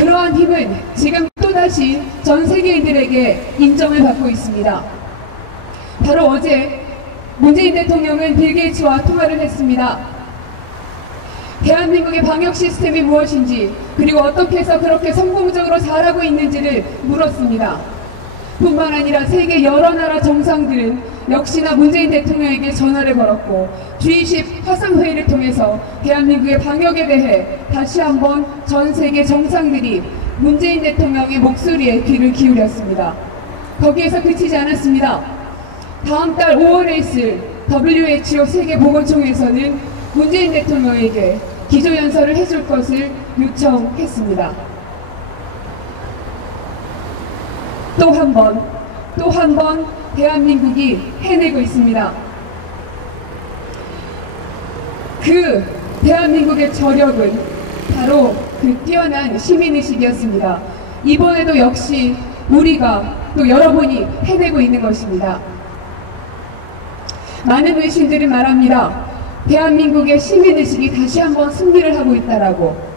그러한 힘은 지금 또다시 전 세계인들에게 인정을 받고 있습니다. 바로 어제 문재인 대통령은 빌 게이츠와 통화를 했습니다. 대한민국의 방역 시스템이 무엇인지, 그리고 어떻게 해서 그렇게 성공적으로 잘하고 있는지를 물었습니다. 뿐만 아니라 세계 여러 나라 정상들은 역시나 문재인 대통령에게 전화를 걸었고, G20 화상회의를 통해서 대한민국의 방역에 대해 다시 한번 전 세계 정상들이 문재인 대통령의 목소리에 귀를 기울였습니다. 거기에서 그치지 않았습니다. 다음 달 5월에 있을 WHO 세계보건총회에서는 문재인 대통령에게 기조연설을 해줄 것을 요청했습니다. 또 한 번 대한민국이 해내고 있습니다. 그 대한민국의 저력은 바로 그 뛰어난 시민의식이었습니다. 이번에도 역시 우리가 또 여러분이 해내고 있는 것입니다. 많은 외신들이 말합니다. 대한민국의 시민의식이 다시 한번 승리를 하고 있다라고.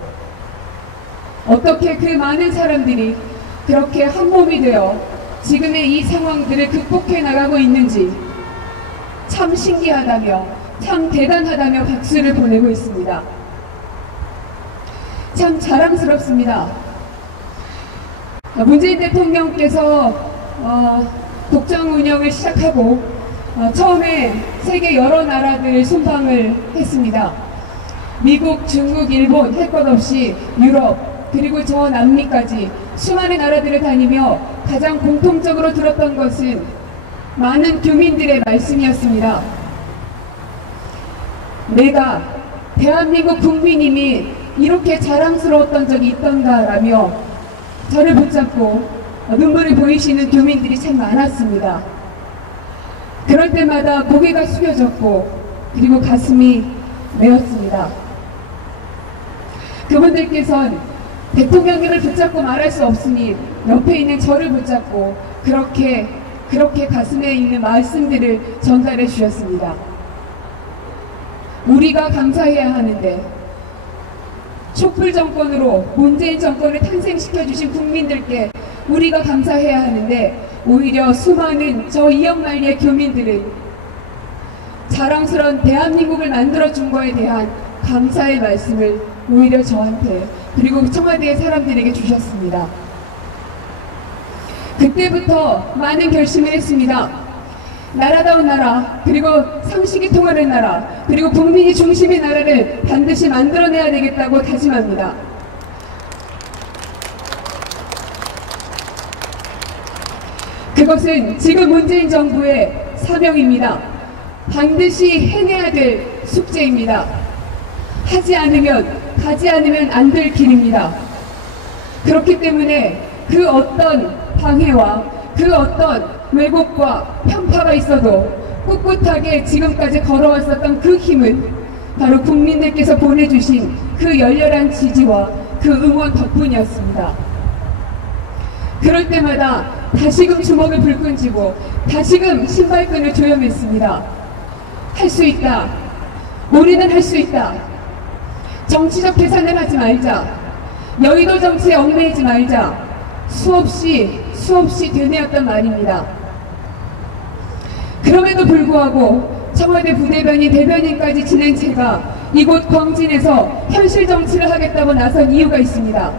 어떻게 그 많은 사람들이 그렇게 한몸이 되어 지금의 이 상황들을 극복해 나가고 있는지 참 신기하다며, 참 대단하다며 박수를 보내고 있습니다. 참 자랑스럽습니다. 문재인 대통령께서 국정 운영을 시작하고 처음에 세계 여러 나라들을 순방을 했습니다. 미국, 중국, 일본 할 것 없이 유럽, 그리고 저 남미까지 수많은 나라들을 다니며 가장 공통적으로 들었던 것은 많은 교민들의 말씀이었습니다. 내가 대한민국 국민임이 이렇게 자랑스러웠던 적이 있던가라며 저를 붙잡고 눈물을 보이시는 교민들이 참 많았습니다. 그럴 때마다 고개가 숙여졌고, 그리고 가슴이 메었습니다. 그분들께서는 대통령님을 붙잡고 말할 수 없으니 옆에 있는 저를 붙잡고 그렇게 가슴에 있는 말씀들을 전달해 주셨습니다. 우리가 감사해야 하는데, 촛불 정권으로 문재인 정권을 탄생시켜 주신 국민들께 우리가 감사해야 하는데, 오히려 수많은 저 이억만리의 교민들은 자랑스러운 대한민국을 만들어준 거에 대한 감사의 말씀을 오히려 저한테, 그리고 청와대의 사람들에게 주셨습니다. 그때부터 많은 결심을 했습니다. 나라다운 나라, 그리고 상식이 통하는 나라, 그리고 국민이 중심의 나라를 반드시 만들어내야 되겠다고 다짐합니다. 그것은 지금 문재인 정부의 사명입니다. 반드시 해내야 될 숙제입니다. 하지 않으면, 가지 않으면 안 될 길입니다. 그렇기 때문에 그 어떤 방해와 그 어떤 왜곡과 편파가 있어도 꿋꿋하게 지금까지 걸어왔었던 그 힘은 바로 국민들께서 보내주신 그 열렬한 지지와 그 응원 덕분이었습니다. 그럴 때마다 다시금 주먹을 불끈쥐고 다시금 신발끈을 조여맸습니다. 할 수 있다. 우리는 할 수 있다. 정치적 계산을 하지 말자. 여의도 정치에 얽매이지 말자. 수없이 되뇌었단 말입니다. 그럼에도 불구하고 청와대 부대변인, 대변인까지 지낸 제가 이곳 광진에서 현실 정치를 하겠다고 나선 이유가 있습니다.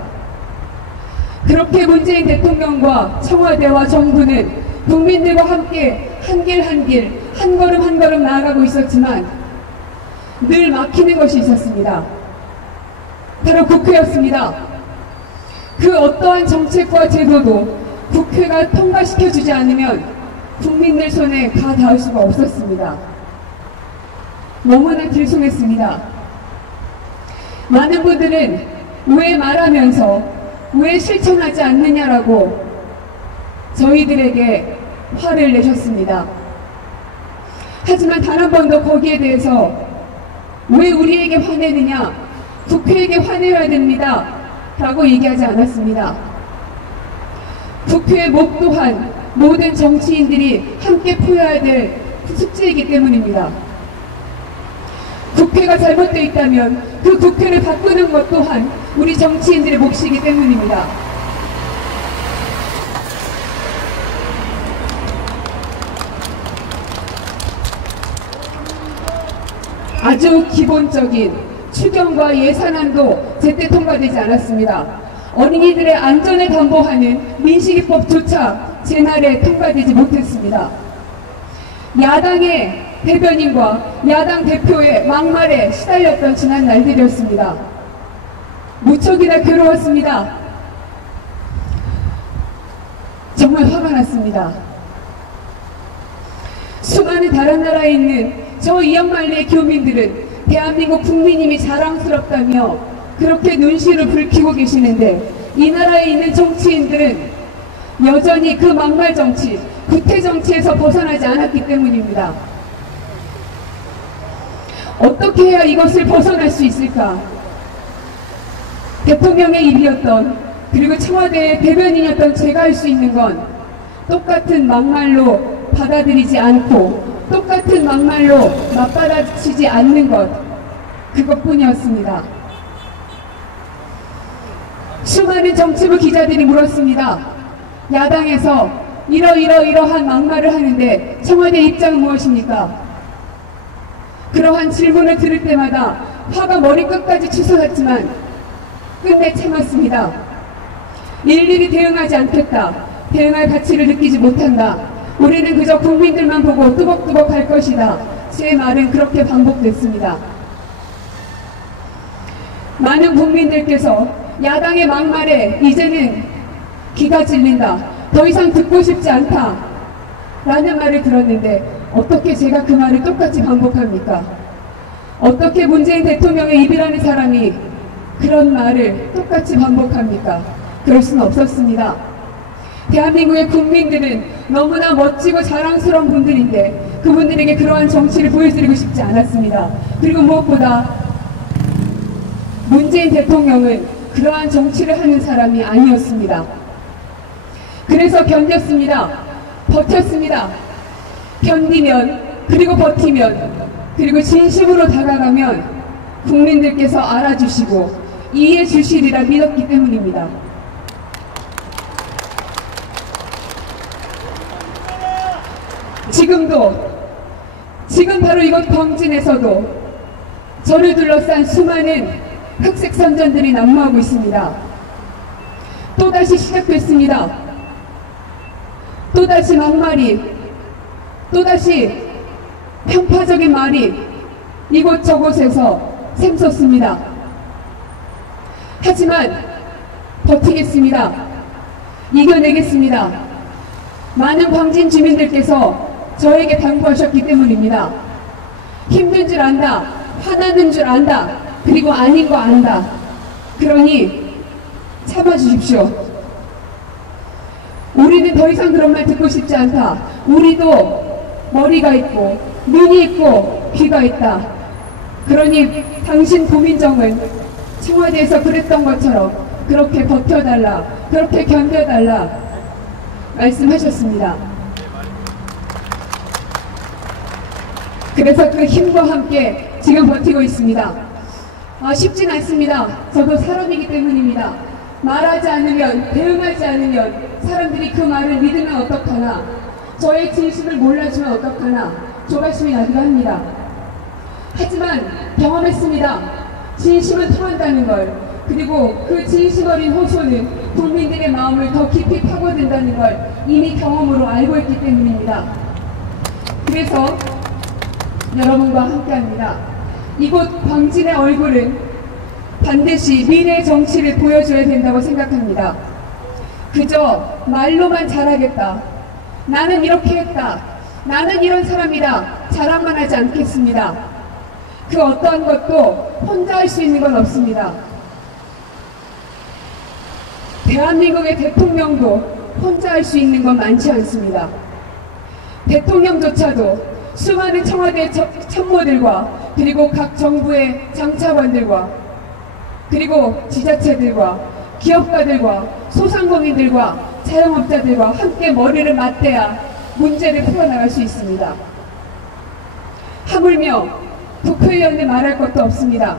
그렇게 문재인 대통령과 청와대와 정부는 국민들과 함께 한 길 한 길, 한 걸음 한 걸음 나아가고 있었지만 늘 막히는 것이 있었습니다. 바로 국회였습니다. 그 어떠한 정책과 제도도 국회가 통과시켜주지 않으면 국민들 손에 가 닿을 수가 없었습니다. 너무나 들송했습니다. 많은 분들은 왜 말하면서 왜 실천하지 않느냐라고 저희들에게 화를 내셨습니다. 하지만 단 한 번도 거기에 대해서 왜 우리에게 화내느냐, 국회에게 화내야 됩니다 라고 얘기하지 않았습니다. 국회의 목 또한 모든 정치인들이 함께 풀어야 될 숙제이기 때문입니다. 국회가 잘못되어 있다면 그 국회를 바꾸는 것 또한 우리 정치인들의 몫이기 때문입니다. 아주 기본적인 추경과 예산안도 제때 통과되지 않았습니다. 어린이들의 안전을 담보하는 민식이법조차 제날에 통과되지 못했습니다. 야당의 대변인과 야당 대표의 막말에 시달렸던 지난 날들이었습니다. 무척이나 괴로웠습니다. 정말 화가 났습니다. 수많은 다른 나라에 있는 저 이양만리의 교민들은 대한민국 국민님이 자랑스럽다며 그렇게 눈시를 붉히고 계시는데, 이 나라에 있는 정치인들은 여전히 그 막말 정치, 구태 정치에서 벗어나지 않았기 때문입니다. 어떻게 해야 이것을 벗어날 수 있을까? 대통령의 입이었던, 그리고 청와대의 대변인이었던 제가 할 수 있는 건 똑같은 막말로 받아들이지 않고 똑같은 막말로 맞받아치지 않는 것, 그것뿐이었습니다. 수많은 정치부 기자들이 물었습니다. 야당에서 이러한 막말을 하는데 청와대 입장은 무엇입니까? 그러한 질문을 들을 때마다 화가 머리끝까지 치솟았지만 끝내 참았습니다. 일일이 대응하지 않겠다. 대응할 가치를 느끼지 못한다. 우리는 그저 국민들만 보고 뚜벅뚜벅 할 것이다. 제 말은 그렇게 반복됐습니다. 많은 국민들께서 야당의 막말에 이제는 기가 질린다, 더 이상 듣고 싶지 않다 라는 말을 들었는데, 어떻게 제가 그 말을 똑같이 반복합니까? 어떻게 문재인 대통령의 입이라는 사람이 그런 말을 똑같이 반복합니까? 그럴 수는 없었습니다. 대한민국의 국민들은 너무나 멋지고 자랑스러운 분들인데 그분들에게 그러한 정치를 보여드리고 싶지 않았습니다. 그리고 무엇보다 문재인 대통령은 그러한 정치를 하는 사람이 아니었습니다. 그래서 견뎠습니다. 버텼습니다. 견디면, 그리고 버티면, 그리고 진심으로 다가가면 국민들께서 알아주시고 이해해 주시리라 믿었기 때문입니다. 지금 바로 이곳 광진에서도 저를 둘러싼 수많은 흑색 선전들이 난무하고 있습니다. 또다시 시작됐습니다. 또다시 막말이, 또다시 편파적인 말이 이곳저곳에서 샘솟습니다. 하지만 버티겠습니다. 이겨내겠습니다. 많은 광진 주민들께서 저에게 당부하셨기 때문입니다. 힘든 줄 안다, 화나는 줄 안다, 그리고 아닌 거 안다. 그러니 참아주십시오. 우리는 더 이상 그런 말 듣고 싶지 않다. 우리도 머리가 있고 눈이 있고 귀가 있다. 그러니 당신 고민정은 청와대에서 그랬던 것처럼 그렇게 버텨달라, 그렇게 견뎌달라 말씀하셨습니다. 그래서 그 힘과 함께 지금 버티고 있습니다. 쉽진 않습니다. 저도 사람이기 때문입니다. 말하지 않으면, 대응하지 않으면 사람들이 그 말을 믿으면 어떡하나, 저의 진심을 몰라주면 어떡하나 조바심이 나기도 합니다. 하지만 경험했습니다. 진심은 통한다는 걸, 그리고 그 진심 어린 호소는 국민들의 마음을 더 깊이 파고든다는 걸 이미 경험으로 알고 있기 때문입니다. 그래서 여러분과 함께합니다. 이곳 광진의 얼굴은 반드시 미래의 정치를 보여줘야 된다고 생각합니다. 그저 말로만 잘하겠다, 나는 이렇게 했다, 나는 이런 사람이다 자랑만 하지 않겠습니다. 그 어떠한 것도 혼자 할 수 있는 건 없습니다. 대한민국의 대통령도 혼자 할 수 있는 건 많지 않습니다. 대통령조차도 수많은 청와대 참모들과 그리고 각 정부의 장차관들과 그리고 지자체들과 기업가들과 소상공인들과 자영업자들과 함께 머리를 맞대야 문제를 풀어나갈 수 있습니다. 하물며 국회의원은 말할 것도 없습니다.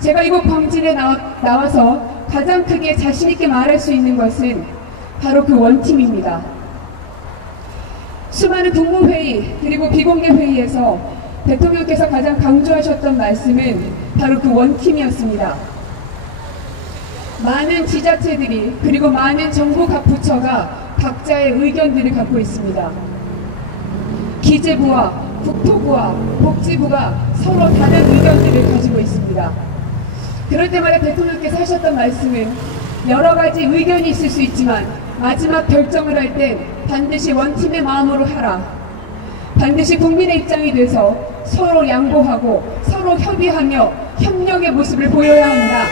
제가 이곳 광진에 나와서 가장 크게 자신있게 말할 수 있는 것은 바로 그 원팀입니다. 수많은 국무회의 그리고 비공개 회의에서 대통령께서 가장 강조하셨던 말씀은 바로 그 원팀이었습니다. 많은 지자체들이 그리고 많은 정부 각 부처가 각자의 의견들을 갖고 있습니다. 기재부와 국토부와 복지부가 서로 다른 의견들을 가지고 있습니다. 그럴 때마다 대통령께서 하셨던 말씀은 여러 가지 의견이 있을 수 있지만 마지막 결정을 할 땐 반드시 원팀의 마음으로 하라. 반드시 국민의 입장이 돼서 서로 양보하고 서로 협의하며 협력의 모습을 보여야 한다.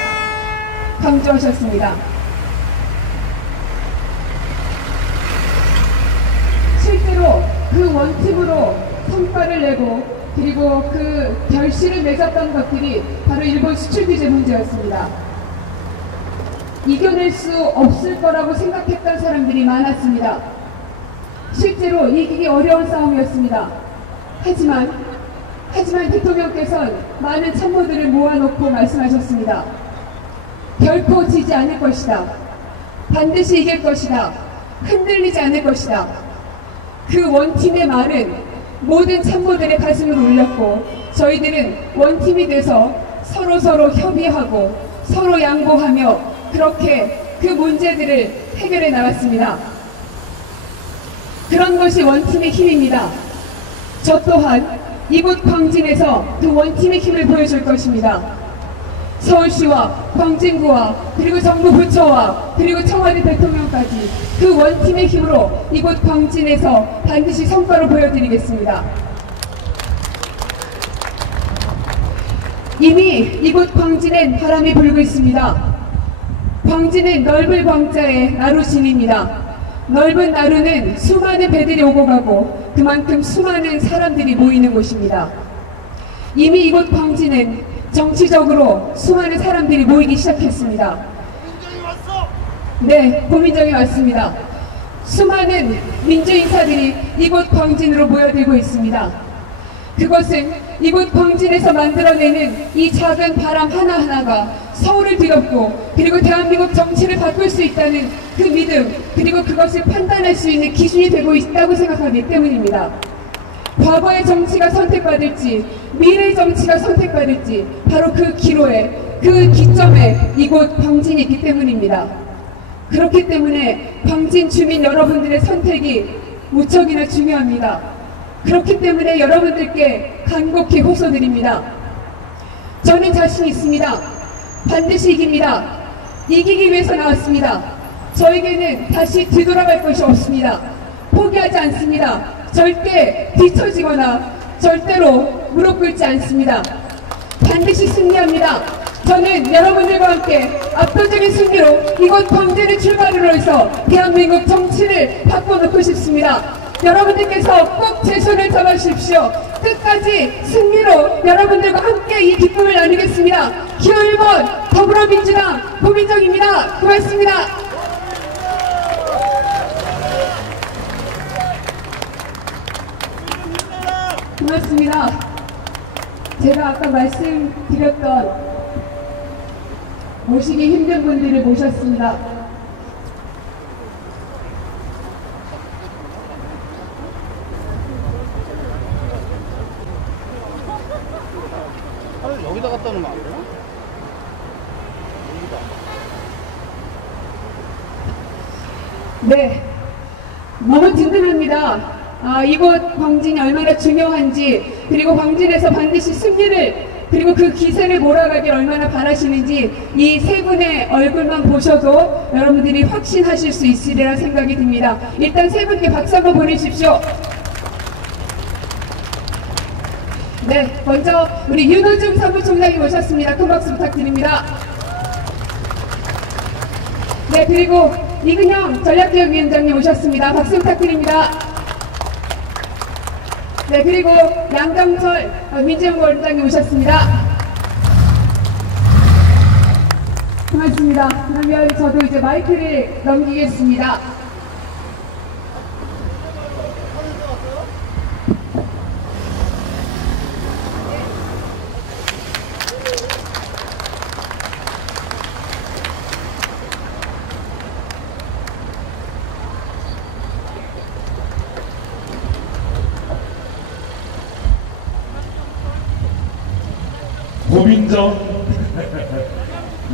강조하셨습니다. 실제로 그 원팀으로 성과를 내고 그리고 그 결실을 맺었던 것들이 바로 일본 수출 규제 문제였습니다. 이겨낼 수 없을 거라고 생각했던 사람들이 많았습니다. 실제로 이기기 어려운 싸움이었습니다. 하지만 대통령께서는 많은 참모들을 모아놓고 말씀하셨습니다. 결코 지지 않을 것이다. 반드시 이길 것이다. 흔들리지 않을 것이다. 그 원팀의 말은 모든 참모들의 가슴을 울렸고 저희들은 원팀이 돼서 서로 협의하고 서로 양보하며 그렇게 그 문제들을 해결해 나갔습니다. 그런 것이 원팀의 힘입니다. 저 또한 이곳 광진에서 그 원팀의 힘을 보여줄 것입니다. 서울시와 광진구와 그리고 정부 부처와 그리고 청와대 대통령까지 그 원팀의 힘으로 이곳 광진에서 반드시 성과를 보여드리겠습니다. 이미 이곳 광진엔 바람이 불고 있습니다. 광진은 넓을 광자의 나루심입니다. 넓은 나루는 수많은 배들이 오고 가고 그만큼 수많은 사람들이 모이는 곳입니다. 이미 이곳 광진은 정치적으로 수많은 사람들이 모이기 시작했습니다. 네, 고민정이 왔습니다. 수많은 민주인사들이 이곳 광진으로 모여들고 있습니다. 그것은 이곳 광진에서 만들어내는 이 작은 바람 하나하나가 서울을 뒤덮고 그리고 대한민국 정치를 바꿀 수 있다는 그 믿음 그리고 그것을 판단할 수 있는 기준이 되고 있다고 생각하기 때문입니다. 과거의 정치가 선택받을지 미래의 정치가 선택받을지 바로 그 기로에 그 기점에 이곳 광진이 있기 때문입니다. 그렇기 때문에 광진 주민 여러분들의 선택이 무척이나 중요합니다. 그렇기 때문에 여러분들께 간곡히 호소드립니다. 저는 자신 있습니다. 반드시 이깁니다. 이기기 위해서 나왔습니다. 저에게는 다시 뒤돌아갈 것이 없습니다. 포기하지 않습니다. 절대 뒤처지거나 절대로 무릎 꿇지 않습니다. 반드시 승리합니다. 저는 여러분들과 함께 압도적인 승리로 이곳 광진을 출발으로 해서 대한민국 정치를 바꿔놓고 싶습니다. 여러분들께서 꼭 제 손을 잡아주십시오. 끝까지 승리로 여러분들과 함께 이 기쁨을 나누겠습니다. 기호 1번 더불어민주당 고민정입니다. 고맙습니다. 고맙습니다. 제가 아까 말씀드렸던 모시기 힘든 분들을 모셨습니다. 여기다 갖다 놓으면 안 되나? 네, 너무 든든합니다. 이곳 광진이 얼마나 중요한지 그리고 광진에서 반드시 승리를 그리고 그 기세를 몰아가길 얼마나 바라시는지 이 세 분의 얼굴만 보셔도 여러분들이 확신하실 수 있으리라 생각이 듭니다. 일단 세 분께 박수 한번 보내주십시오. 네, 먼저 우리 윤호중 사무총장님 오셨습니다. 큰 박수 부탁드립니다. 네, 그리고 이근영 전략기획위원장님 오셨습니다. 박수 부탁드립니다. 네, 그리고 양정철 민주연구원장님 오셨습니다. 고맙습니다. 그러면 저도 이제 마이크를 넘기겠습니다. 고민정.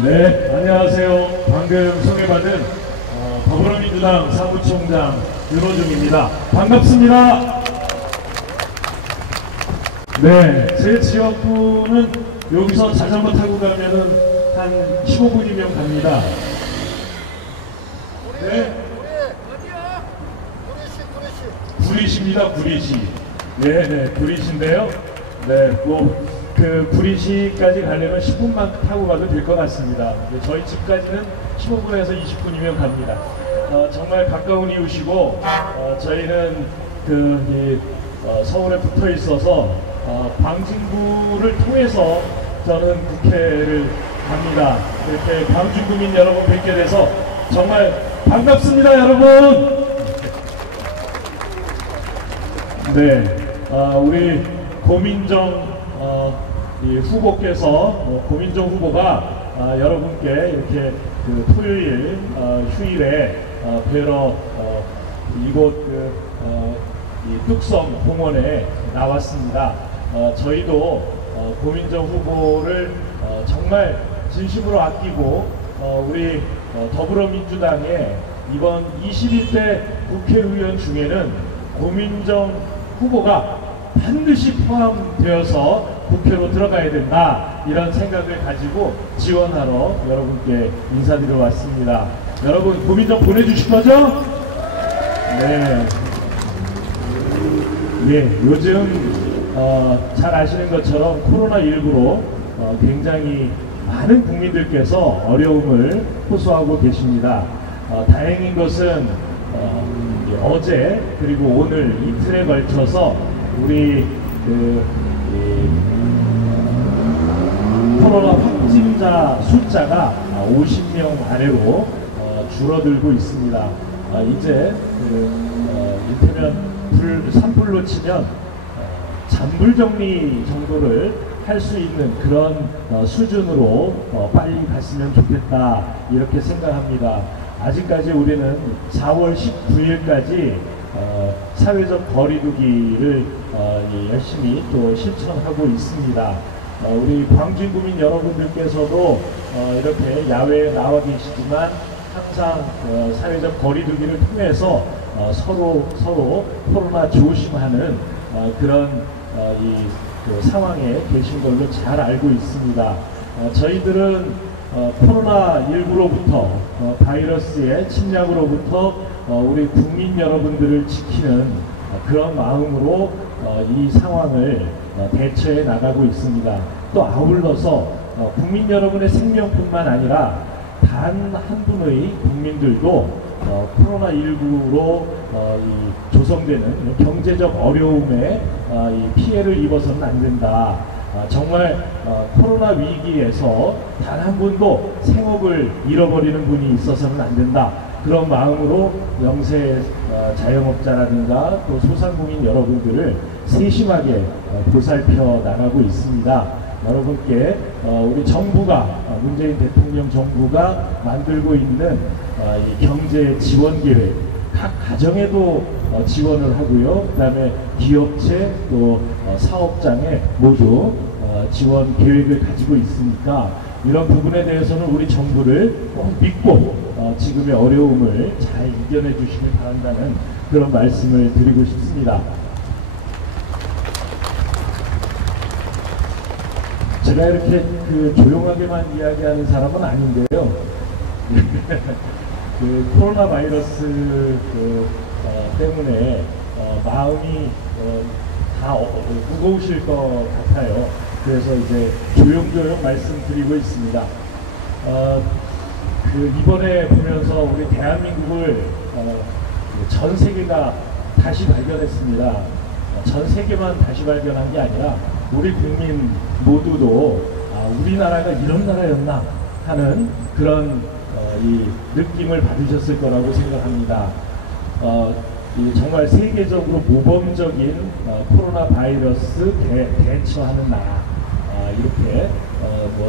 네, 안녕하세요. 방금 소개받은 더불어민주당 사무총장 윤호중입니다. 반갑습니다. 네, 제 지역구는 여기서 자전거 타고 가면은 한 15분이면 갑니다. 네. 구리시입니다, 구리시. 네, 구리시인데요. 네, 그 구리시까지 가려면 10분만 타고 가도 될 것 같습니다. 저희 집까지는 15분에서 20분이면 갑니다. 정말 가까운 이웃이고, 저희는 서울에 붙어 있어서 광진구를 통해서 저는 국회를 갑니다. 이렇게 광진구민 여러분 뵙게 돼서 정말 반갑습니다, 여러분. 네, 우리 고민정 후보께서 고민정 후보가 여러분께 이렇게 그 토요일 휴일에 뵈러 이곳 이 뚝섬 공원에 나왔습니다. 저희도 고민정 후보를 정말 진심으로 아끼고 우리 더불어민주당의 이번 21대 국회의원 중에는 고민정 후보가 반드시 포함되어서 국회로 들어가야 된다, 이런 생각을 가지고 지원하러 여러분께 인사드려 왔습니다. 여러분 고민정 보내주실 거죠? 네. 예, 요즘 잘 아시는 것처럼 코로나19로 굉장히 많은 국민들께서 어려움을 호소하고 계십니다. 다행인 것은 어제 그리고 오늘 이틀에 걸쳐서 우리 코로나 확진자 숫자가 50명 아래로 줄어들고 있습니다. 이제 이를테면 산불로 치면 잔불 정리 정도를 할 수 있는 그런 수준으로 빨리 갔으면 좋겠다, 이렇게 생각합니다. 아직까지 우리는 4월 19일까지 사회적 거리두기를 열심히 또 실천하고 있습니다. 우리 광진구민 여러분들께서도 이렇게 야외에 나와 계시지만 항상 사회적 거리두기를 통해서 서로 코로나 조심하는 그런 그 상황에 계신 걸로 잘 알고 있습니다. 저희들은 코로나19로부터 바이러스의 침략으로부터 우리 국민 여러분들을 지키는 그런 마음으로 이 상황을 대처해 나가고 있습니다. 또 아울러서 국민 여러분의 생명뿐만 아니라 단 한 분의 국민들도 코로나19로 조성되는 경제적 어려움에 피해를 입어서는 안 된다. 정말 코로나 위기에서 단 한 분도 생업을 잃어버리는 분이 있어서는 안 된다. 그런 마음으로 영세 자영업자라든가 또 소상공인 여러분들을 세심하게 보살펴 나가고 있습니다. 여러분께 우리 정부가, 문재인 대통령 정부가 만들고 있는 이 경제 지원 계획, 각 가정에도 지원을 하고요. 그 다음에 기업체 또 사업장에 모두 지원 계획을 가지고 있으니까 이런 부분에 대해서는 우리 정부를 꼭 믿고 지금의 어려움을 잘 이겨내 주시길 바란다는 그런 말씀을 드리고 싶습니다. 제가 이렇게 조용하게만 이야기하는 사람은 아닌데요. 코로나 바이러스 때문에 마음이 다 무거우실 것 같아요. 그래서 이제 조용조용 말씀드리고 있습니다. 이번에 보면서 우리 대한민국을 전 세계가 다시 발견했습니다. 전 세계만 다시 발견한 게 아니라 우리 국민 모두도 우리나라가 이런 나라였나 하는 그런 이 느낌을 받으셨을 거라고 생각합니다. 정말 세계적으로 모범적인 코로나 바이러스 대처하는 나라, 이렇게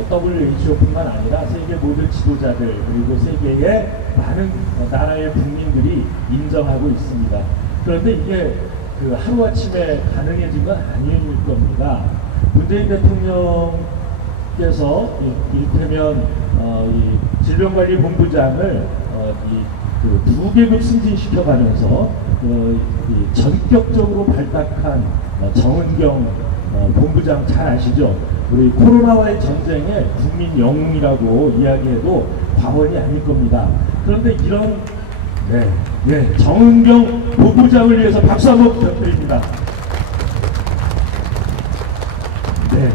WHO뿐만 아니라 세계 모든 지도자들 그리고 세계의 많은 나라의 국민들이 인정하고 있습니다. 그런데 이게 하루아침에 가능해진 건 아닐 겁니다. 문재인 대통령 이를테면 이 질병관리본부장을 그 2계급 승진시켜가면서 이 전격적으로 발탁한 정은경 본부장 잘 아시죠? 우리 코로나와의 전쟁에 국민 영웅이라고 이야기해도 과언이 아닐 겁니다. 그런데 이런 정은경 본부장을 위해서 박수 한번 부탁드립니다. 네.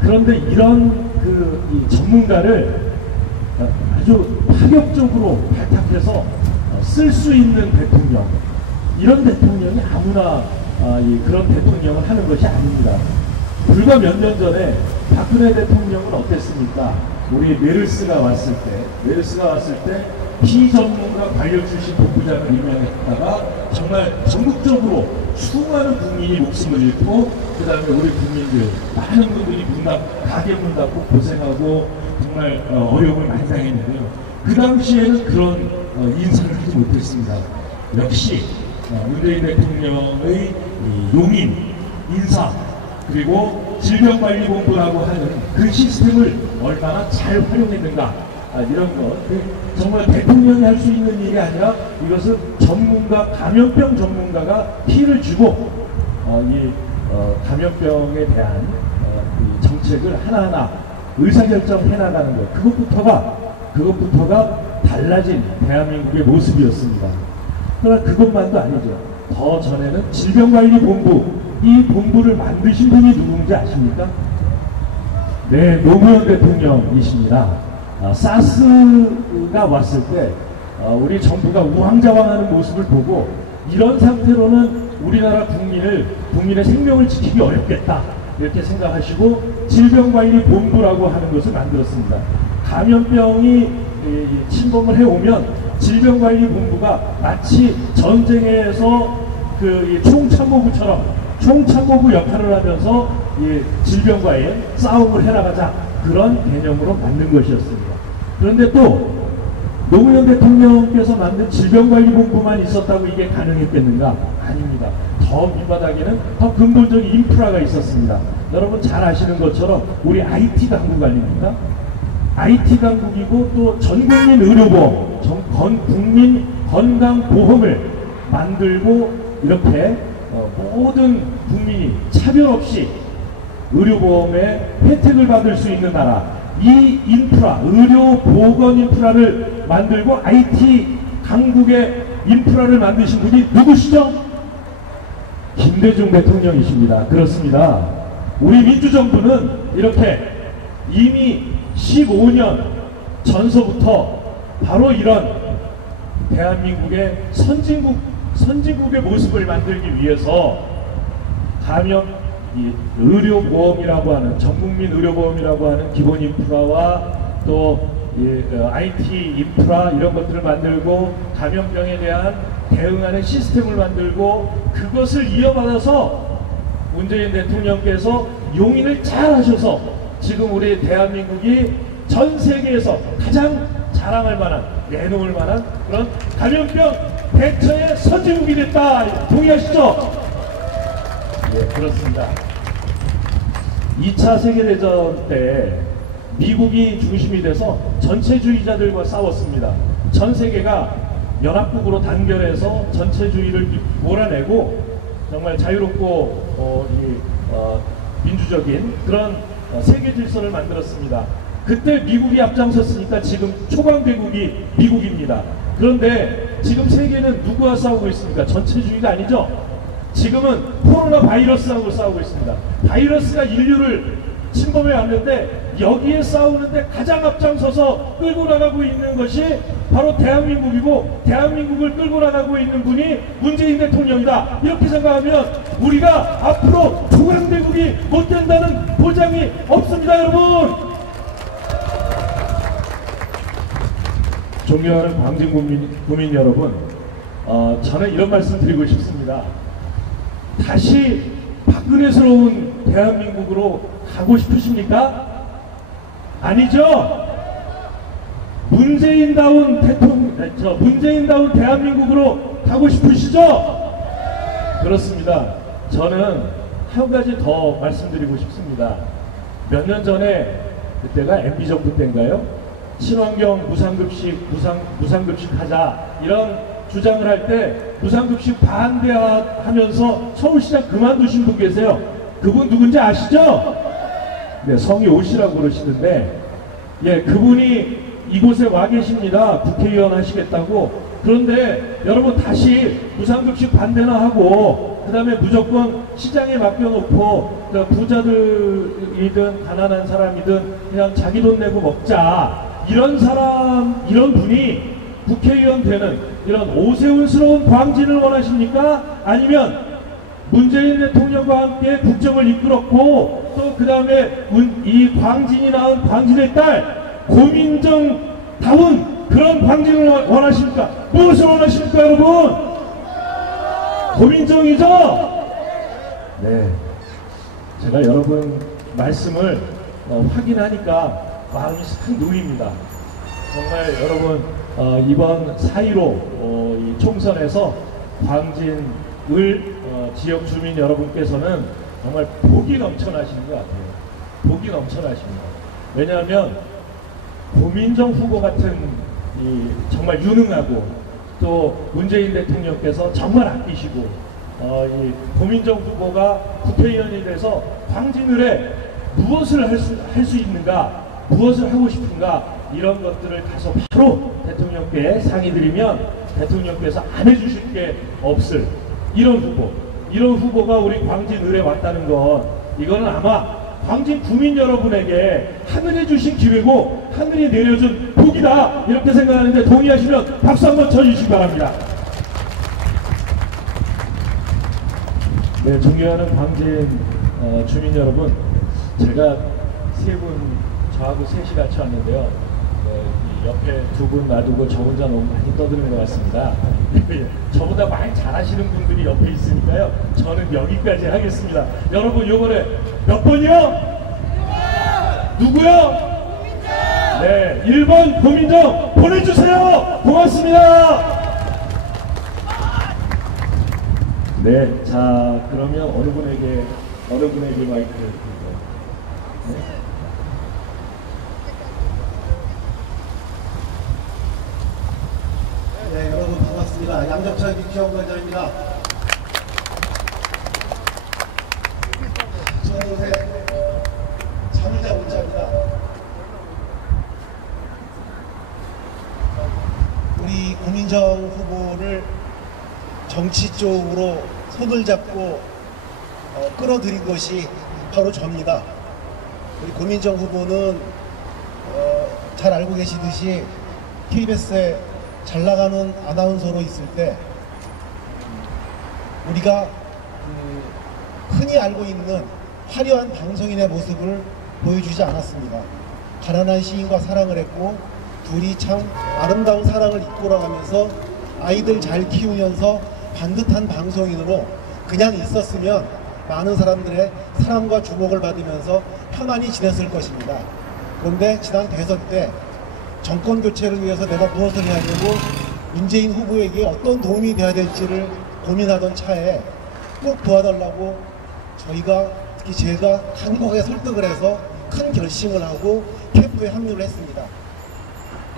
그런데 이런 이 전문가를 아주 파격적으로 발탁해서 쓸 수 있는 대통령, 이런 대통령이 아무나 그런 대통령을 하는 것이 아닙니다. 불과 몇 년 전에 박근혜 대통령은 어땠습니까? 우리 메르스가 왔을 때 피전문가 관료 출신 본부장을 임명했다가 정말 전국적으로 수많은 국민이 목숨을 잃고, 그 다음에 우리 국민들 많은 분들이 가게 문 닫고 고생하고 정말 어려움을 많이 당했는데요. 그 당시에는 그런 인사를 하지 못했습니다. 역시 문재인 대통령의 용인, 인사, 그리고 질병관리본부라고 하는 그 시스템을 얼마나 잘 활용했는가, 이런 것. 정말 대통령이 할 수 있는 일이 아니라 이것은 감염병 전문가가 피를 주고 감염병에 대한 이 정책을 하나하나 의사결정해 나가는 것, 그것부터가 달라진 대한민국의 모습이었습니다. 그러나 그것만도 아니죠. 더 전에는 질병관리본부, 이 본부를 만드신 분이 누군지 아십니까? 네, 노무현 대통령이십니다. 사스가 왔을 때 우리 정부가 우왕좌왕하는 모습을 보고 이런 상태로는 우리나라 국민의 생명을 지키기 어렵겠다, 이렇게 생각하시고 질병관리본부라고 하는 것을 만들었습니다. 감염병이 침범을 해오면 질병관리본부가 마치 전쟁에서 그 총참모부 역할을 하면서 질병과의 싸움을 해나가자, 그런 개념으로 만든 것이었습니다. 그런데 또 노무현 대통령께서 만든 질병관리본부만 있었다고 이게 가능했겠는가? 아닙니다. 더 밑바닥에는 더 근본적인 인프라가 있었습니다. 여러분 잘 아시는 것처럼 우리 IT 당국 아닙니까? IT 당국이고 또 전국민 의료보험, 국민 건강보험을 만들고 이렇게 모든 국민이 차별 없이 의료보험의 혜택을 받을 수 있는 나라, 이 인프라, 의료보건 인프라를 만들고 IT 강국의 인프라를 만드신 분이 누구시죠? 김대중 대통령이십니다. 그렇습니다. 우리 민주정부는 이렇게 이미 15년 전서부터 바로 이런 대한민국의 선진국의 모습을 만들기 위해서 의료보험이라고 하는, 전국민 의료보험이라고 하는 기본 인프라와 또 IT 인프라, 이런 것들을 만들고 감염병에 대한 대응하는 시스템을 만들고, 그것을 이어받아서 문재인 대통령께서 용인을 잘 하셔서 지금 우리 대한민국이 전 세계에서 가장 자랑할 만한, 내놓을 만한 그런 감염병 대처의 선진국이 됐다. 동의하시죠? 네, 그렇습니다. 2차 세계대전 때 미국이 중심이 돼서 전체주의자들과 싸웠습니다. 전 세계가 연합국으로 단결해서 전체주의를 몰아내고 정말 자유롭고 민주적인 그런 세계 질서를 만들었습니다. 그때 미국이 앞장섰으니까 지금 초강대국이 미국입니다. 그런데 지금 세계는 누구와 싸우고 있습니까? 전체주의가 아니죠. 지금은 코로나 바이러스하고 싸우고 있습니다. 바이러스가 인류를 침범해 왔는데 여기에 싸우는데 가장 앞장서서 끌고 나가고 있는 것이 바로 대한민국이고, 대한민국을 끌고 나가고 있는 분이 문재인 대통령이다. 이렇게 생각하면 우리가 앞으로 초강대국이 못 된다는 보장이 없습니다, 여러분. 존경하는 광진 국민 여러분, 저는 이런 말씀 드리고 싶습니다. 다시 박근혜스러운 대한민국으로 가고 싶으십니까? 아니죠? 문재인다운 대한민국으로 가고 싶으시죠? 그렇습니다. 저는 한 가지 더 말씀드리고 싶습니다. 몇 년 전에 그때가 MB 정부 때인가요? 친환경 무상급식 하자 이런 주장을 할 때 무상급식 반대하면서 서울시장 그만두신 분 계세요. 그분 누군지 아시죠? 네, 성이 오씨라고 그러시던데, 예, 그분이 이곳에 와 계십니다. 국회의원 하시겠다고. 그런데 여러분 다시 무상급식 반대나 하고, 그 다음에 무조건 시장에 맡겨놓고, 그러니까 부자들이든 가난한 사람이든 그냥 자기 돈 내고 먹자. 이런 분이 국회의원 되는 이런 오세훈스러운 광진을 원하십니까? 아니면 문재인 대통령과 함께 국정을 이끌었고, 또 그 다음에 이 광진이 낳은 광진의 딸 고민정다운 그런 광진을 원하십니까? 무엇을 원하십니까, 여러분? 고민정이죠? 네. 제가 여러분 말씀을 확인하니까 마음이 싹 놓입니다. 정말 여러분 이번 4.15 이 총선에서 광진을 지역 주민 여러분께서는 정말 복이 넘쳐나시는 것 같아요. 복이 넘쳐나십니다. 왜냐하면 고민정 후보 같은 이 정말 유능하고, 또 문재인 대통령께서 정말 아끼시고, 이 고민정 후보가 국회의원이 돼서 광진을에 무엇을 할 수 있는가, 무엇을 하고 싶은가, 이런 것들을 가서 바로 대통령께 상의드리면 대통령께서 안 해주실 게 없을 이런 후보가 우리 광진을에 왔다는 건, 이거는 아마 광진 구민 여러분에게 하늘이 주신 기회고 하늘이 내려준 복이다, 이렇게 생각하는데 동의하시면 박수 한번 쳐주시기 바랍니다. 네, 존경하는 광진 주민 여러분, 제가 세 분, 저하고 셋이 같이 왔는데요. 이 옆에 두 분 놔두고 저 혼자 너무 많이 떠드는 것 같습니다. 저보다 많이 잘하시는 분들이 옆에 있으니까요. 저는 여기까지 하겠습니다. 여러분, 요번에 몇 번이요? 누구요? 네, 1번 고민정 보내주세요. 고맙습니다. 네, 자, 그러면 어느 분에게 마이크를 드리죠? 네? 네, 여러분 반갑습니다. 양정철 기초연구원장입니다. 저는 요새 잠을 잘 못 잡니다. 우리 고민정 후보를 정치 쪽으로 손을 잡고 끌어들인 것이 바로 저입니다. 우리 고민정 후보는 잘 알고 계시듯이 KBS에 잘 나가는 아나운서로 있을 때 우리가 흔히 알고 있는 화려한 방송인의 모습을 보여주지 않았습니다. 가난한 시인과 사랑을 했고, 둘이 참 아름다운 사랑을 이끌어가면서 아이들 잘 키우면서 반듯한 방송인으로 그냥 있었으면 많은 사람들의 사랑과 주목을 받으면서 편안히 지냈을 것입니다. 그런데 지난 대선 때 정권 교체를 위해서 내가 무엇을 해야 되고 문재인 후보에게 어떤 도움이 돼야 될지를 고민하던 차에 꼭 도와달라고 저희가, 특히 제가 강력하게 설득을 해서 큰 결심을 하고 캠프에 합류를 했습니다.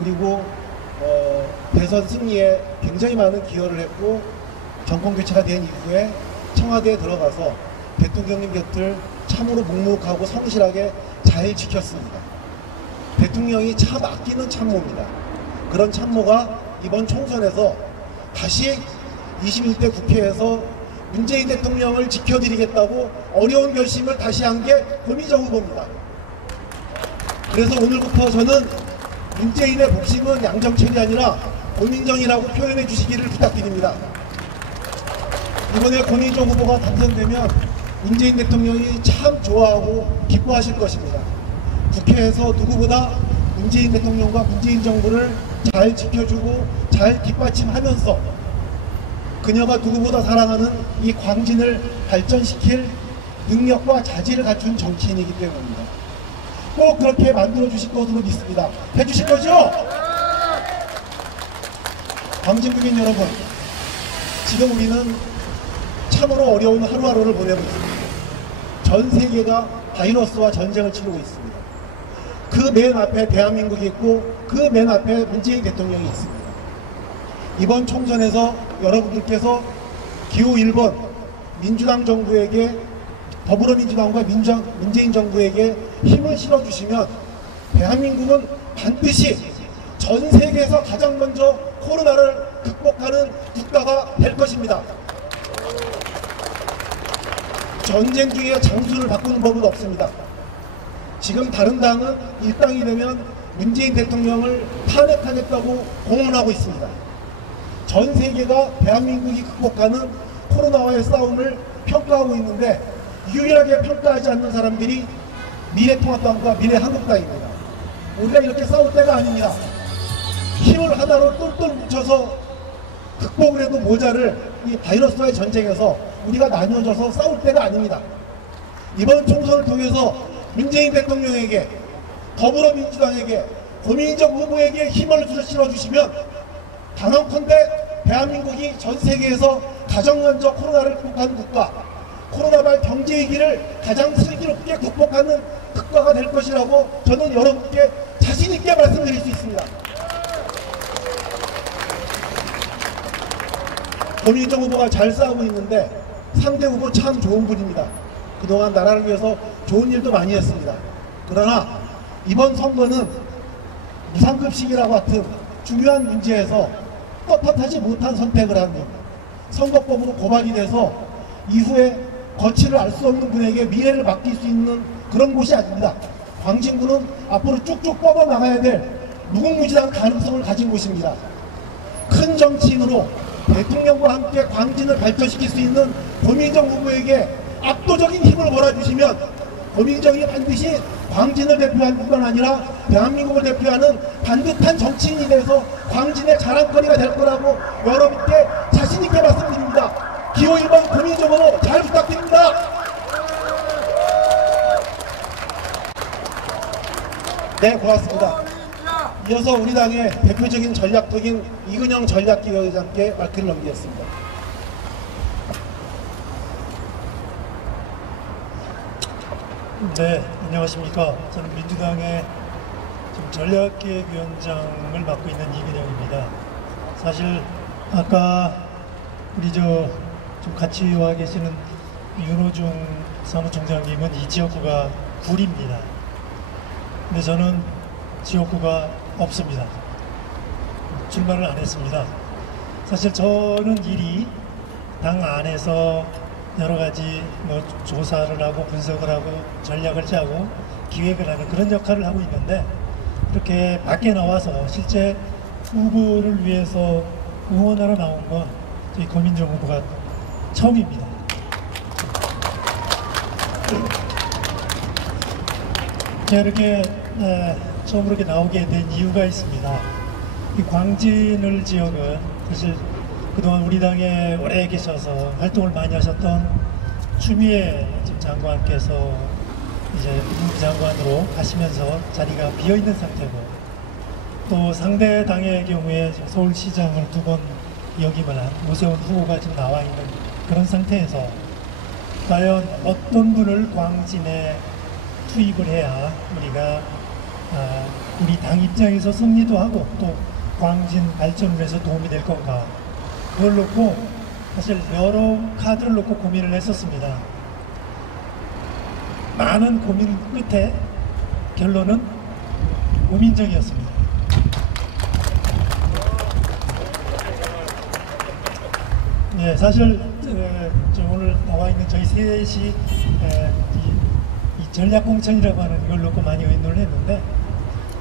그리고 대선 승리에 굉장히 많은 기여를 했고, 정권 교체가 된 이후에 청와대에 들어가서 대통령님 곁을 참으로 묵묵하고 성실하게 잘 지켰습니다. 대통령이 참 아끼는 참모입니다. 그런 참모가 이번 총선에서 다시 21대 국회에서 문재인 대통령을 지켜드리겠다고 어려운 결심을 다시 한 게 고민정 후보입니다. 그래서 오늘부터 저는 문재인의 복심은 양정철이 아니라 고민정이라고 표현해 주시기를 부탁드립니다. 이번에 고민정 후보가 당선되면 문재인 대통령이 참 좋아하고 기뻐하실 것입니다. 국회에서 누구보다 문재인 대통령과 문재인 정부를 잘 지켜주고 잘 뒷받침하면서 그녀가 누구보다 사랑하는 이 광진을 발전시킬 능력과 자질을 갖춘 정치인이기 때문입니다. 꼭 그렇게 만들어 주실 것으로 믿습니다. 해주실 거죠? 광진 국민 여러분, 지금 우리는 참으로 어려운 하루하루를 보내고 있습니다. 전 세계가 바이러스와 전쟁을 치르고 있습니다. 그 맨 앞에 대한민국이 있고 그 맨 앞에 문재인 대통령이 있습니다. 이번 총선에서 여러분들께서 기호 1번 민주당 정부에게 더불어민주당과 문재인 정부에게 힘을 실어주시면 대한민국은 반드시 전 세계에서 가장 먼저 코로나를 극복하는 국가가 될 것입니다. 전쟁 중에 장수를 바꾸는 법은 없습니다. 지금 다른 당은 일당이 되면 문재인 대통령을 탄핵하겠다고 공언하고 있습니다. 전 세계가 대한민국이 극복하는 코로나와의 싸움을 평가하고 있는데 유일하게 평가하지 않는 사람들이 미래통합당과 미래한국당입니다. 우리가 이렇게 싸울 때가 아닙니다. 힘을 하나로 똘똘 뭉쳐서 극복을 해도 모자를 이 바이러스와의 전쟁에서 우리가 나뉘어져서 싸울 때가 아닙니다. 이번 총선을 통해서 문재인 대통령에게 더불어민주당에게 고민정 후보에게 힘을 실어주시면 단언컨대 대한민국이 전 세계에서 가장 먼저 코로나를 극복한 국가, 코로나발 경제위기를 가장 슬기롭게 극복하는 국가가 될 것이라고 저는 여러분께 자신있게 말씀드릴 수 있습니다. 고민정 후보가 잘 싸우고 있는데 상대 후보 참 좋은 분입니다. 그동안 나라를 위해서 좋은 일도 많이 했습니다. 그러나 이번 선거는 무상급식이라고 같은 중요한 문제에서 떳떳하지 못한 선택을 하는 선거법으로 고발이 돼서 이후에 거취를 알 수 없는 분에게 미래를 맡길 수 있는 그런 곳이 아닙니다. 광진구는 앞으로 쭉쭉 뻗어나가야 될 무궁무진한 가능성을 가진 곳입니다. 큰 정치인으로 대통령과 함께 광진을 발전시킬 수 있는 고민정 후보에게 압도적인 힘을 몰아주시면 고민정이 반드시 광진을 대표하는 뿐만 아니라 대한민국을 대표하는 반듯한 정치인이 돼서 광진의 자랑거리가 될 거라고 여러분께 자신있게 말씀드립니다. 기호 1번 고민정 후보 잘 부탁드립니다. 네, 고맙습니다. 이어서 우리 당의 대표적인 전략적인 이근영 전략기획장께 말씀을 넘기겠습니다. 네, 안녕하십니까. 저는 민주당의 지금 전략기획위원장을 맡고 있는 이근영입니다. 사실 아까 우리 좀 같이 와 계시는 윤호중 사무총장님은 이 지역구가 구리입니다. 근데 저는 지역구가 없습니다. 출마를 안 했습니다. 사실 저는 일이 당 안에서 여러 가지 조사를 하고 분석을 하고 전략을 짜고 기획을 하는 그런 역할을 하고 있는데 이렇게 밖에 나와서 실제 후보를 위해서 응원하러 나온 건 저희 고민정 후보가 처음입니다. 제가 이렇게 처음으로 이렇게 나오게 된 이유가 있습니다. 이 광진을 지역은 사실 그동안 우리 당에 오래 계셔서 활동을 많이 하셨던 추미애 장관께서 이제 문부 장관으로 가시면서 자리가 비어 있는 상태고, 또 상대 당의 경우에 서울시장을 2번 역임을 한 오세훈 후보가 지금 나와 있는 그런 상태에서 과연 어떤 분을 광진에 투입을 해야 우리가 우리 당 입장에서 승리도 하고 또 광진 발전을 위해서 도움이 될 건가, 그걸 놓고 사실 여러 카드를 놓고 고민을 했었습니다. 많은 고민 끝에 결론은 고민정이었습니다. 네, 사실 오늘 나와 있는 저희 셋이 이 전략공천이라고 하는 이걸 놓고 많이 의논을 했는데,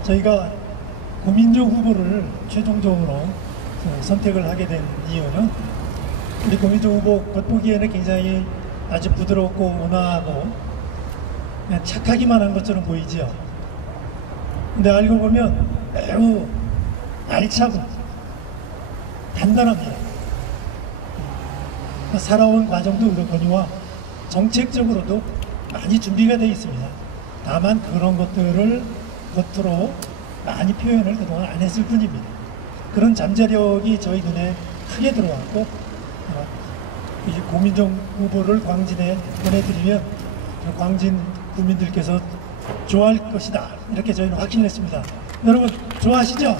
저희가 고민정 후보를 최종적으로 선택을 하게 된 이유는 우리 고민정 후보 겉보기에는 굉장히 아주 부드럽고 온화하고 그냥 착하기만 한 것처럼 보이지요. 근데 알고 보면 매우 알차고 단단합니다. 살아온 과정도 그렇거니와 정책적으로도 많이 준비가 되어 있습니다. 다만 그런 것들을 겉으로 많이 표현을 그동안 안 했을 뿐입니다. 그런 잠재력이 저희 눈에 크게 들어왔고, 이 고민정 후보를 광진에 보내드리면 광진 국민들께서 좋아할 것이다. 이렇게 저희는 확신했습니다. 여러분 좋아하시죠?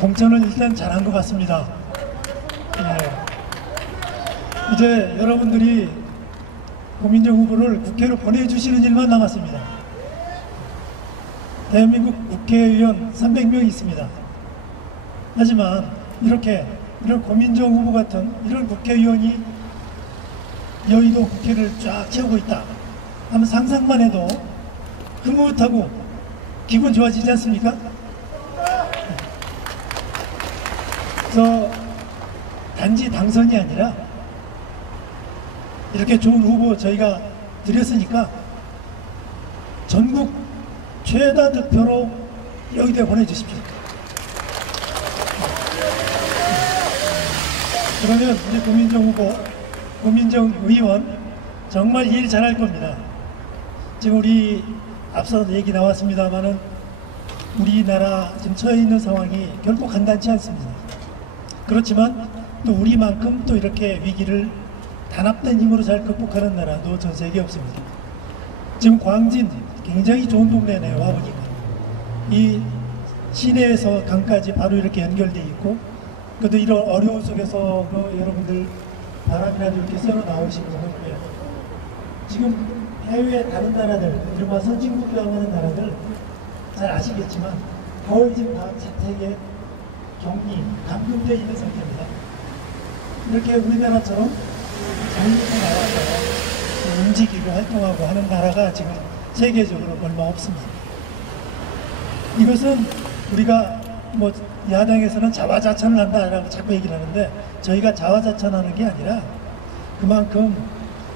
공천은 일단 잘한 것 같습니다. 이제 여러분들이 고민정 후보를 국회로 보내주시는 일만 남았습니다. 대한민국 국회의원 300명 있습니다. 하지만 이런 고민정 후보 같은 이런 국회의원이 여의도 국회를 쫙 채우고 있다 하면 상상만 해도 흐뭇하고 기분 좋아지지 않습니까? 그래서 단지 당선이 아니라 이렇게 좋은 후보 저희가 드렸으니까 전국 최다 득표로 여의도에 보내주십시오. 그러면 우리 고민정 후보, 고민정 의원 정말 일 잘할 겁니다. 지금 우리 앞서 얘기 나왔습니다만은 우리나라 지금 처해 있는 상황이 결코 간단치 않습니다. 그렇지만 또 우리만큼 또 이렇게 위기를 단합된 힘으로 잘 극복하는 나라도 전 세계에 없습니다. 지금 광진 굉장히 좋은 동네네요. 와보니까 이 시내에서 강까지 바로 이렇게 연결돼 있고, 그래도 이런 어려운 속에서 여러분들 바람이라도 이렇게 쐬러 나오시는 거고요. 지금 해외 다른 나라들, 이른바 선진국이라고 하는 나라들 잘 아시겠지만 거의 지금 다 자택에 격리, 감금되어 있는 상태입니다. 이렇게 우리나라처럼 자유롭게 나와서 움직이고 활동하고 하는 나라가 지금 세계적으로 얼마 없습니다. 이것은 우리가 뭐 야당에서는 자화자찬을 한다라고 자꾸 얘기를 하는데, 저희가 자화자찬하는 게 아니라 그만큼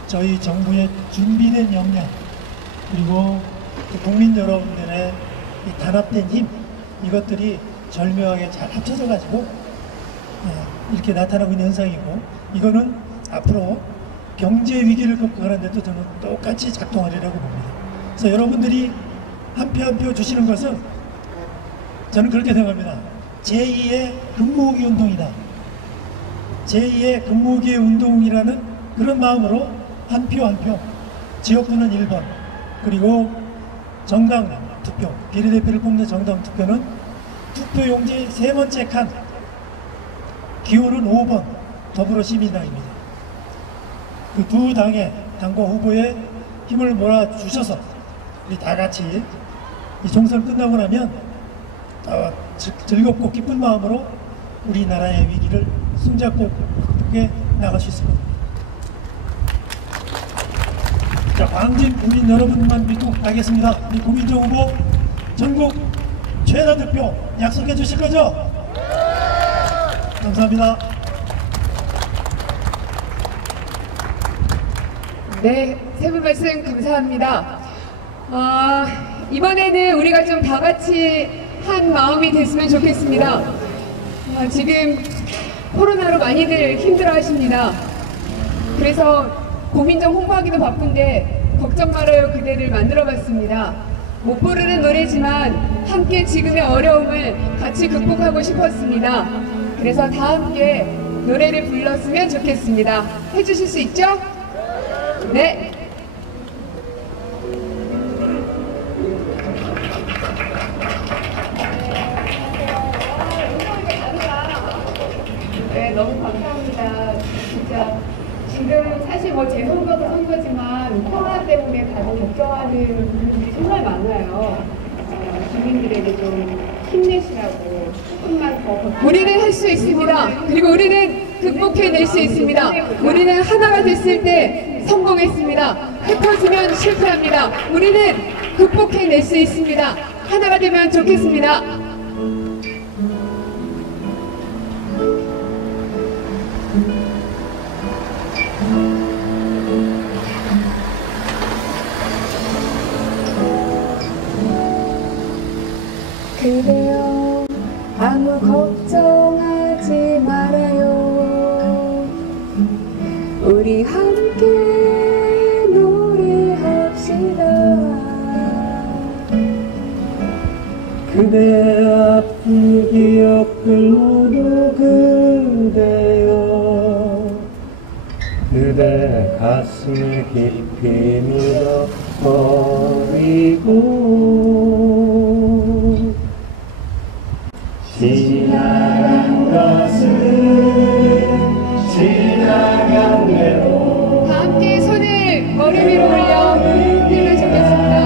저희 정부의 준비된 역량, 그리고 국민 여러분들의 이 단합된 힘, 이것들이 절묘하게 잘 합쳐져 가지고 이렇게 나타나고 있는 현상이고, 이거는 앞으로 경제 위기를 극복하는 데도 저는 똑같이 작동하리라고 봅니다. 그래서 여러분들이 한 표 한 표 주시는 것은 저는 그렇게 생각합니다. 제2의 근무호기 운동이다. 제2의 근무호기의 운동이라는 그런 마음으로 한 표 한 표, 지역구는 1번, 그리고 정당 투표, 비례대표를 뽑는 정당 투표는 투표용지 3번째 칸, 기호는 5번 더불어시민당입니다. 그 두 당의 당과 후보의 힘을 몰아주셔서 우리 다 같이 이 총선 끝나고 나면 즐겁고 기쁜 마음으로 우리나라의 위기를 손잡고 극복해 나갈 수 있을 겁니다. 자, 광진 국민 여러분만 믿고 가겠습니다. 우리 고민정 후보 전국 최다 득표 약속해 주실 거죠? 감사합니다. 네, 세 분 말씀 감사합니다. 이번에는 우리가 좀 다 같이 한 마음이 됐으면 좋겠습니다. 지금 코로나로 많이들 힘들어 하십니다. 그래서 고민정 홍보하기도 바쁜데 걱정 말아요 그대를 만들어 봤습니다. 못 부르는 노래지만 함께 지금의 어려움을 같이 극복하고 싶었습니다. 그래서 다 함께 노래를 불렀으면 좋겠습니다. 해주실 수 있죠? 네. 네, 너무 감사합니다. 진짜 지금 사실 뭐 제 선거도 선거지만 코로나 때문에 다들 걱정하는 분들이 정말 많아요. 국민들에게 좀 힘내시라고 조금만 더. 우리는 할 수 있습니다. 그리고 우리는 극복해낼 수 있습니다. 우리는 하나가 됐을 때 성공했습니다. 흩어지면 실패합니다. 우리는 극복해낼 수 있습니다. 하나가 되면 좋겠습니다. 그대여 아무 걱정하지 말아요. 우리 함께 노래합시다. 그대 아픈 기억들 모두 그대여, 그대 그대 가슴을 깊이 물어버리고 지나간 것은 지나간 대로 다 함께 손을 머리 위로 올려 힘을 주겠습니다.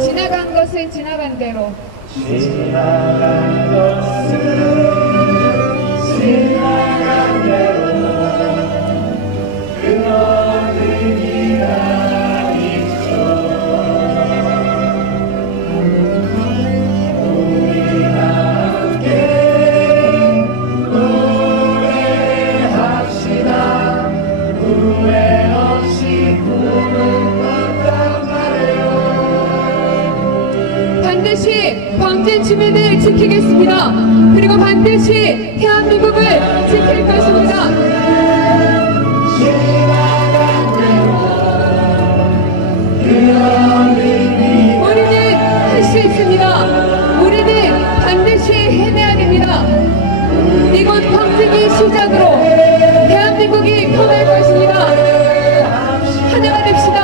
지나간 것은 지나간 대로 지나간 것은 지나간 대로 그 어디가 있죠. 우리 함께 노래합시다. 후회 없이 꿈을 꿨단 말이에요. 반드시 광진 주민을 지키겠습니다. 그리고 반드시 대한민국을 지킬 것입니다. 우리는 할 수 있습니다. 우리는 반드시 해내야 됩니다. 이곳 광진이 시작으로 대한민국이 변할 것입니다. 하나가 됩시다.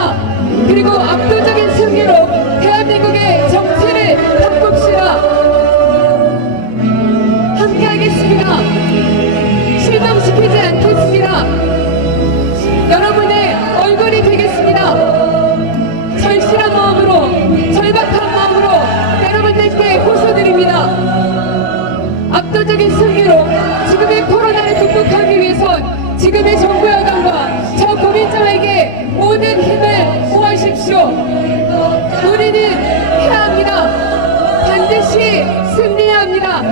그리고 압도적인 승리로 대한민국의 정체를 바꿉시다. 함께 하겠습니다. 실망시키지 않겠습니다. 여러분의 얼굴이 되겠습니다. 절실한 마음으로, 절박한 마음으로 여러분들께 호소드립니다. 압도적인 승리로 지금의 코로나를 극복하기 위해선 지금의 정부 여당과 저 국민들에게 모든 힘을 모아십시오. 우리는 해야 합니다. 반드시 승리해야 합니다.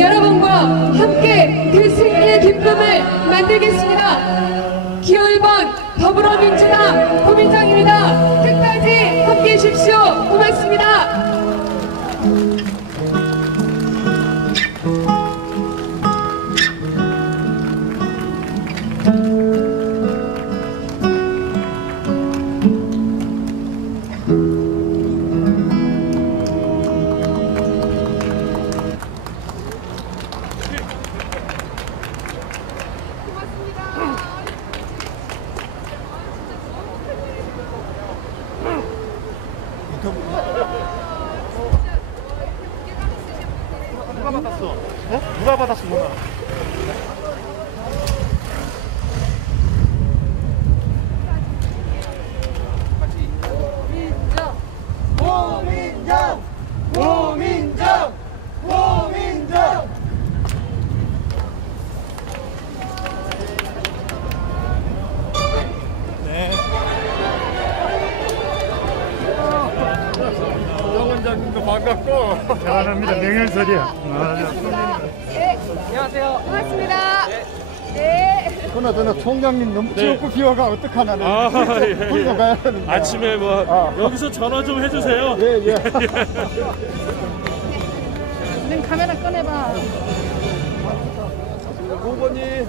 여러분과 함께 그 승리의 기쁨을 만들겠습니다. 기호 1번 더불어민주당 고민정입니다. 끝까지 함께 해주십시오. 고맙습니다. 누가 받았어? 어? 누가 받았어, 누나? 고민정! 고민정! 고민정! 네. 정 원장님도 반갑고. 잘합니다. 명연설이야. 네, 안녕하세요. 고맙습니다. 네. 그나저나 총장님 너무 지역구 비와가 어떡하나. 불고 가야 하는데. 아침에 여기서 전화 좀 해주세요. 예, 예. 는 카메라 꺼내봐. 5번이.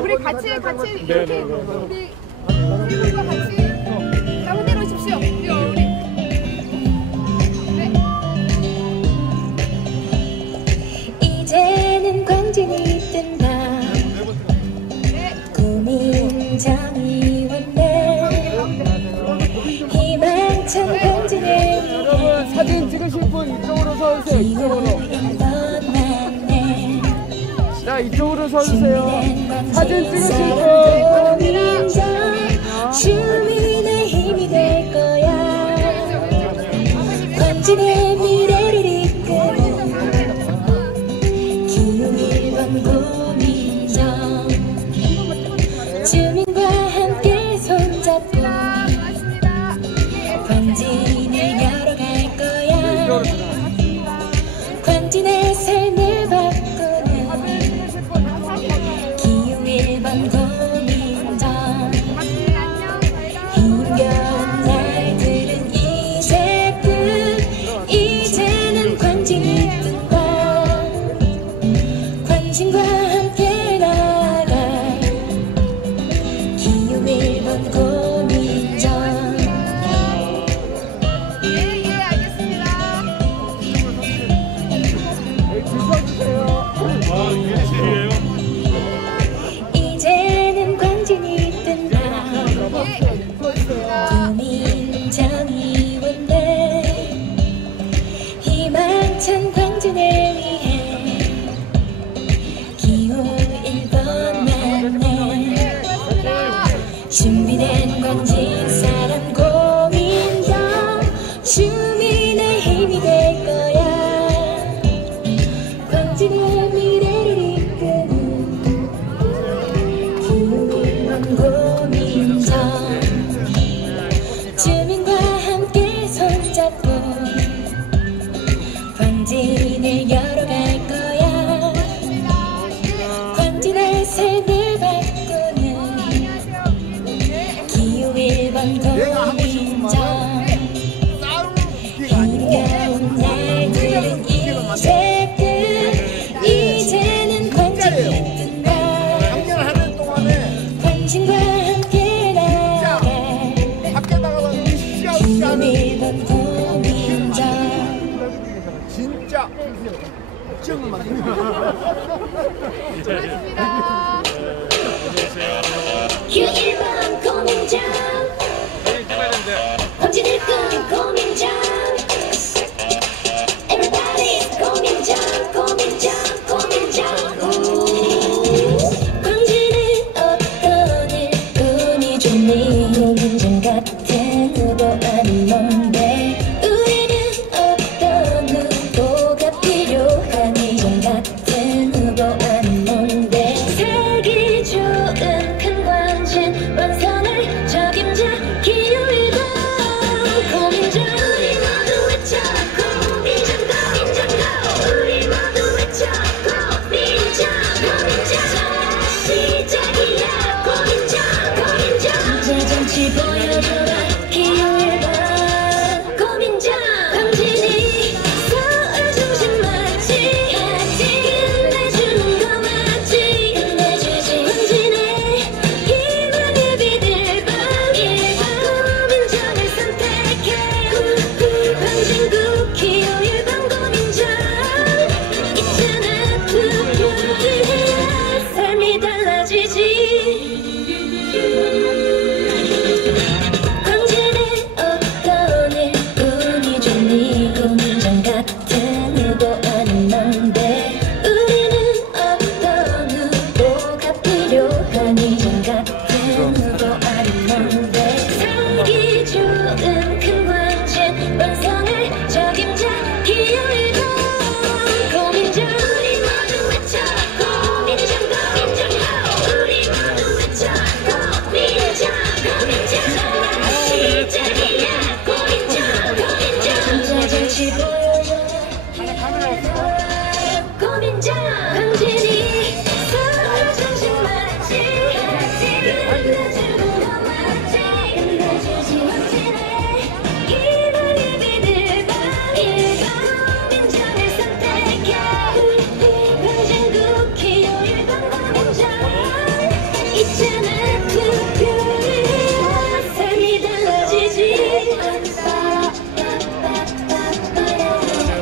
우리 같이 이렇게 우리 친구들과 같이 가운데로 오십시오. 우리. 네. 이제는 광진이 뜬다. 고민정이 왔네. 희망찬 광진에 여러분 사진 찍으실 분 이쪽으로 서주세요. 이쪽으로. 자, 이쪽으로 서주세요. 사진 찍으실 분. 주민의 힘이 될 거야. 1번 고민정. 이제는 광진이 뜬다. 고민정이 온대. 희망찬 광진을 위해 기호 1번 만내. 준비된 광진 사람 고민정. 주민의 힘이 될 거야. 광진의 미래를 이끄는 기호 1번 고민정. 주민과 함께 손잡고 광진을 열어갈 거야. 광진의 삶을 바꾸는 기호 1번 고민정. 힘겨운 날들은 이제 끝. 이제는 광진이 뜬다. 광진과 함께 나갈 기호 1번 고민정. 진짜 걱정만 기호 1번 고민정. 광진을 끈 고민정. Everybody 고민정 고민정 고민정. 광진은 어떤 꿈이 좋니. 고민정 같은 후보 아닌 뭔데. 우리는 어떤 후보가 필요하니. 정 같은 후보 아닌 뭔데. 살기 좋은 큰 광진 완성을 적임자 기호 1번 고민정. 우리 모두 외쳐 고민정 고민정 고. 우리 모두 외쳐 고민정 고민정. 시작이야 고민정 고민정. 이제 정치 보여줘라 기호 1번 고민정. 광진이 서울 중심 맞지. 끝내주는 거 맞지. 끝내주지. 광진의 희망의 빛을 봐. 1번 고민정을 선택해. 광진구 기호 1번 고민정. 있잖아 투표를 해야 삶이 달라지지. 광진의 어떤 일꾼이 좋니. 고민정 같은 후보 아닌 뭔데. 우리는 어떤 후보가 필요하니. 정 같은 후보 아닌 뭔데. 살기 좋은 큰 광진 완성을 적임자 기호 1번 고민정. 우리 모두 외쳐 고민정 고민정 고. 우리 모두 외쳐 고민정 고민정. 시작이야 고민정 고민정. 이제 정치 보여줘라 고민정. 광진이 서울 중심 맞지. 끝내주는 거 맞지. 끝내주지. 광진의 희망의 빛을 봐. 1번 고민정을 선택해. 광진구 기호 1번 고민정. 있잖아 투표를 해야 삶이 달라지지.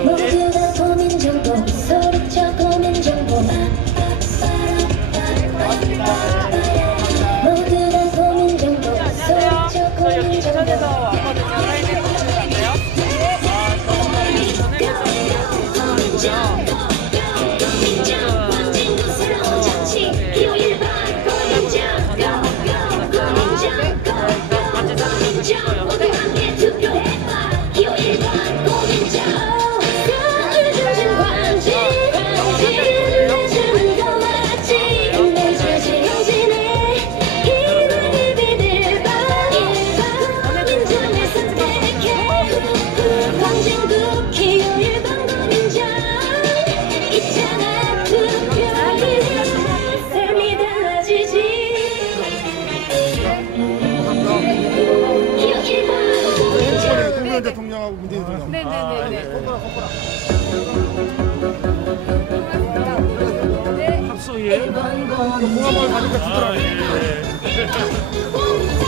모두가 고민정보 소리쳐 고민정보. 모두가 고민정보 소리쳐 고민정보. 고민정 광진구 새로운 정치 기호 1번 고민정. 고민정 고민정. 모두 함께 투표해봐 기호 1번 고민정. 서울 중심 광진. 끝내주는 거 맞지. 끝내주지. 광진의 희망의 빛을 봐. 1번 고민정을 선택해. 광진구 기호 1번 고민정. 있잖아 투표를 해야 삶이 달라지지. 기호 1번 고민정. 노무현 대통령하고 문재인 대통령. 네네네네. 합소예. 공항을 가니까 주더라고요. 고민정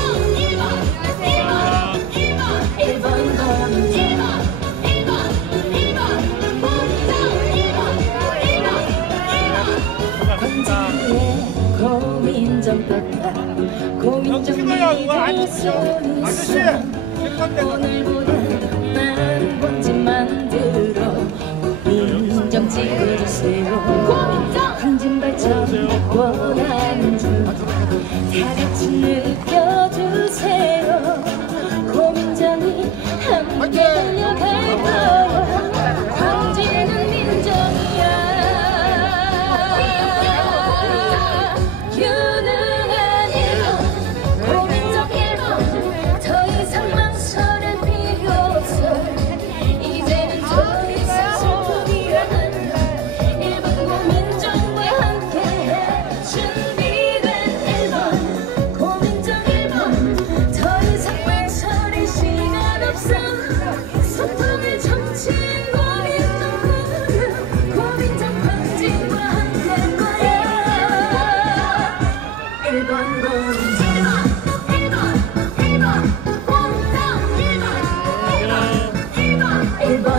고민 정리될 수 있어 오늘보다 나은 번지 만들어 고민정 찍어주세요 한진 발처럼 원하는 줄 다같이 느껴주세요 고민정이 함께 달려갈 거야 광진은 민정이야 유능한 1번 고민정 1번 더 이상 망설일 필요 없어 이제는 더 이상 슬픔이란 1번 고민정과 함께해 준비된 1번 고민정 1번 더 이상 망설일 시간 없어 소통을 정치인 고민정 고민정 광진과 함께할 거야 1번 고민정 1번 고민정 1번 고민정 1번